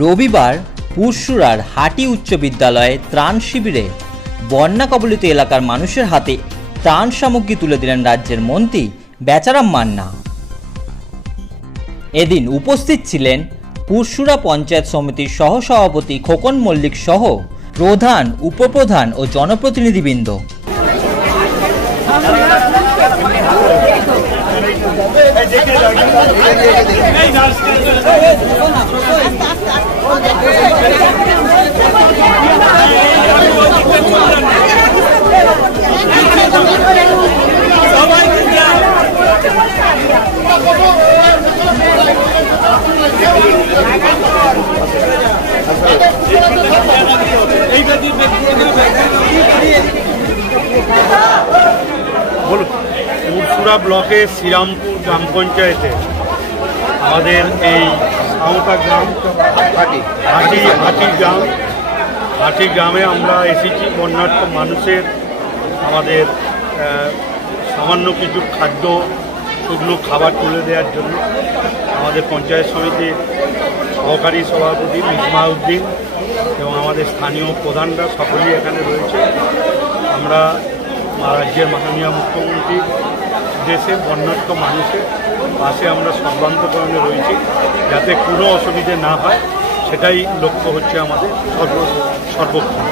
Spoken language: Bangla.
রবিবার পুরসুরার হাটি উচ্চ বিদ্যালয়ে ত্রাণ শিবিরে বন্যা কবলিত এলাকার মানুষের হাতে ত্রাণ সামগ্রী তুলে দিলেন রাজ্যের মন্ত্রী বেচারাম মান্না। এদিন উপস্থিত ছিলেন পুরসুরা পঞ্চায়েত সমিতির সহসভাপতি খোকন মল্লিক সহ প্রধান, উপপ্রধান ও জনপ্রতিনিধিবৃন্দ। পুরসুরা ব্লকে শ্রীরামপুর গ্রাম পঞ্চায়েতে আমাদের এই সাঁওতা গ্রাম হাটি গ্রামে আমরা এসেছি বন্যার্থ মানুষের আমাদের সামান্য কিছু খাদ্য শুকনো খাবার তুলে দেওয়ার জন্য। আমাদের পঞ্চায়েত সমিতির সহকারী সভাপতি মিসমা উদ্দিন এবং আমাদের স্থানীয় প্রধানরা সকলেই এখানে রয়েছে। আমরা রাজ্যের মাননীয় মুখ্যমন্ত্রীর দেশে বন্যার্থ মানুষের পাশে আমরা সর্বান্তকরণে রয়েছি, যাতে কোনো অসুবিধে না হয় সেটাই লক্ষ্য হচ্ছে আমাদের সর্বক্ষণ।